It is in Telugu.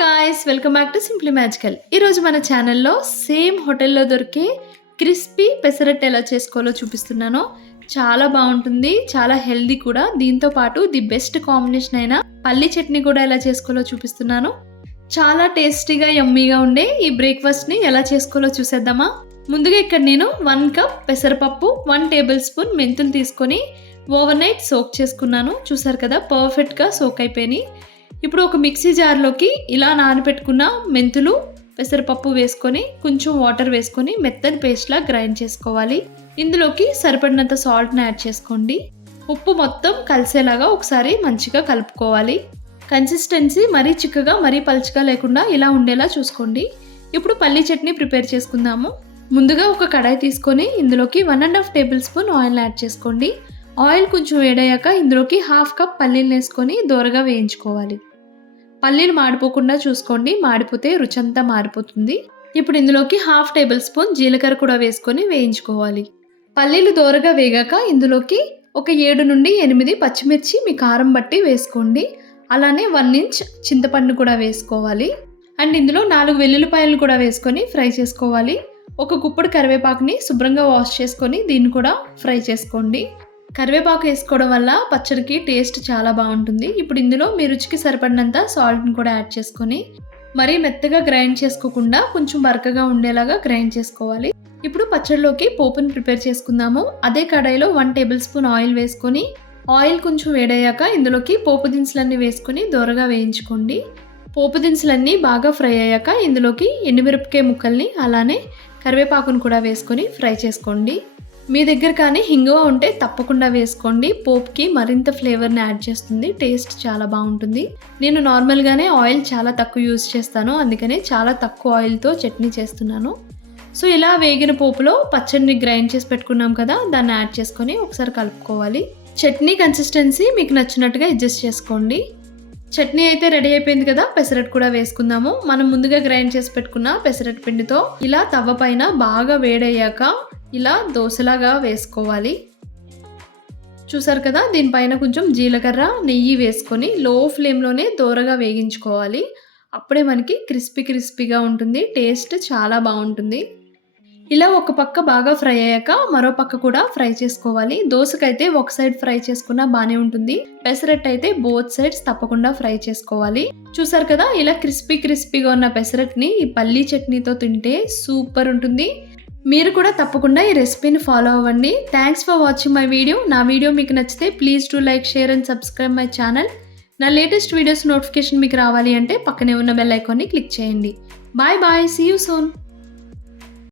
Guys, welcome back to simply magical. ఈరోజు మన ఛానల్లో సేమ్ హోటల్లో దొరికే క్రిస్పీ పెసరట్టు ఎలా చేసుకోవాలో చూపిస్తున్నాను. చాలా బాగుంటుంది, చాలా హెల్దీ కూడా. దీంతో పాటు ది బెస్ట్ కాంబినేషన్ అయిన పల్లి చట్నీ కూడా ఎలా చేసుకోవాలో చూపిస్తున్నాను. చాలా టేస్టీగా యమ్మీగా ఉండే ఈ బ్రేక్ఫాస్ట్ని ఎలా చేసుకోవాలో చూసేద్దామా. ముందుగా ఇక్కడ నేను 1 కప్ పెసరపప్పు, 1 టేబుల్ స్పూన్ మెంతులు తీసుకొని ఓవర్ నైట్ సోక్ చేసుకున్నాను. చూసారు కదా, పర్ఫెక్ట్గా సోక్ అయిపోయినాయి. ఇప్పుడు ఒక మిక్సీ జార్లోకి ఇలా నానబెట్టుకున్న మెంతులు, పెసరపప్పు వేసుకొని కొంచెం వాటర్ వేసుకొని మెత్తని పేస్ట్లా గ్రైండ్ చేసుకోవాలి. ఇందులోకి సరిపడినంత సాల్ట్ని యాడ్ చేసుకోండి. ఉప్పు మొత్తం కలిసేలాగా ఒకసారి మంచిగా కలుపుకోవాలి. కన్సిస్టెన్సీ మరీ చిక్కగా మరీ పలుచగా లేకుండా ఇలా ఉండేలా చూసుకోండి. ఇప్పుడు పల్లీ చట్నీ ప్రిపేర్ చేసుకుందాము. ముందుగా ఒక కడాయి తీసుకొని ఇందులోకి 1.5 టేబుల్ స్పూన్ ఆయిల్ యాడ్ చేసుకోండి. ఆయిల్ కొంచెం వేడయ్యాక ఇందులోకి 1/2 కప్ పల్లీలు వేసుకొని దోరగా వేయించుకోవాలి. పల్లీలు మాడిపోకుండా చూసుకోండి, మాడిపోతే రుచంతా మారిపోతుంది. ఇప్పుడు ఇందులోకి 1/2 టేబుల్ స్పూన్ జీలకర్ర కూడా వేసుకొని వేయించుకోవాలి. పల్లీలు దోరగా వేగాక ఇందులోకి ఒక 7 నుండి 8 పచ్చిమిర్చి మీ కారం బట్టి వేసుకోండి. అలానే 1 ఇంచ్ చింతపండు కూడా వేసుకోవాలి. అండ్ ఇందులో 4 వెల్లుల్లిపాయలు కూడా వేసుకొని ఫ్రై చేసుకోవాలి. ఒక గుప్పెడు కరివేపాకుని శుభ్రంగా వాష్ చేసుకొని దీన్ని కూడా ఫ్రై చేసుకోండి. కరివేపాకు వేసుకోవడం వల్ల పచ్చడికి టేస్ట్ చాలా బాగుంటుంది. ఇప్పుడు ఇందులో మీ రుచికి సరిపడినంత సాల్ట్ని కూడా యాడ్ చేసుకొని మరీ మెత్తగా గ్రైండ్ చేసుకోకుండా కొంచెం బరకగా ఉండేలాగా గ్రైండ్ చేసుకోవాలి. ఇప్పుడు పచ్చడిలోకి పోపుని ప్రిపేర్ చేసుకుందాము. అదే కడాయిలో 1 టేబుల్ స్పూన్ ఆయిల్ వేసుకొని ఆయిల్ కొంచెం వేడయ్యాక ఇందులోకి పోపు దినుసులన్నీ వేసుకొని దోరగా వేయించుకోండి. పోపు దినుసులన్నీ బాగా ఫ్రై అయ్యాక ఇందులోకి ఎండుమిరపకాయ ముక్కల్ని అలానే కరివేపాకును కూడా వేసుకొని ఫ్రై చేసుకోండి. మీ దగ్గర కానీ హింగువ ఉంటే తప్పకుండా వేసుకోండి. పోప్కి మరింత ఫ్లేవర్ని యాడ్ చేస్తుంది, టేస్ట్ చాలా బాగుంటుంది. నేను నార్మల్గానే ఆయిల్ చాలా తక్కువ యూజ్ చేస్తాను, అందుకనే చాలా తక్కువ ఆయిల్తో చట్నీ చేస్తున్నాను. సో ఇలా వేగిన పోపులో పచ్చడిని గ్రైండ్ చేసి పెట్టుకున్నాం కదా, దాన్ని యాడ్ చేసుకొని ఒకసారి కలుపుకోవాలి. చట్నీ కన్సిస్టెన్సీ మీకు నచ్చినట్టుగా అడ్జస్ట్ చేసుకోండి. చట్నీ అయితే రెడీ అయిపోయింది కదా, పెసరట్టు కూడా వేసుకుందాము. మనం ముందుగా గ్రైండ్ చేసి పెట్టుకున్న పెసరట్టు పిండితో ఇలా తవ్వ పైన బాగా వేడయ్యాక ఇలా దోసలాగా వేసుకోవాలి. చూసారు కదా, దీనిపైన కొంచెం జీలకర్ర, నెయ్యి వేసుకొని లో ఫ్లేమ్లోనే దోరగా వేగించుకోవాలి. అప్పుడే మనకి క్రిస్పీగా ఉంటుంది, టేస్ట్ చాలా బాగుంటుంది. ఇలా ఒక పక్క బాగా ఫ్రై అయ్యాక మరో పక్క కూడా ఫ్రై చేసుకోవాలి. దోసకైతే ఒక సైడ్ ఫ్రై చేసుకున్నా బాగానే ఉంటుంది. పెసరట్టు అయితే బోత్ సైడ్స్ తప్పకుండా ఫ్రై చేసుకోవాలి. చూసారు కదా, ఇలా క్రిస్పీగా ఉన్న పెసరట్టుని ఈ పల్లీ చట్నీతో తింటే సూపర్ ఉంటుంది. మీరు కూడా తప్పకుండా ఈ రెసిపీని ఫాలో అవ్వండి. Thanks for watching my video. నా వీడియో మీకు నచ్చితే please do like, share and subscribe my channel. నా లేటెస్ట్ వీడియోస్ నోటిఫికేషన్ మీకు రావాలి అంటే పక్కనే ఉన్న బెల్ ఐకాన్ని క్లిక్ చేయండి. Bye, see you soon.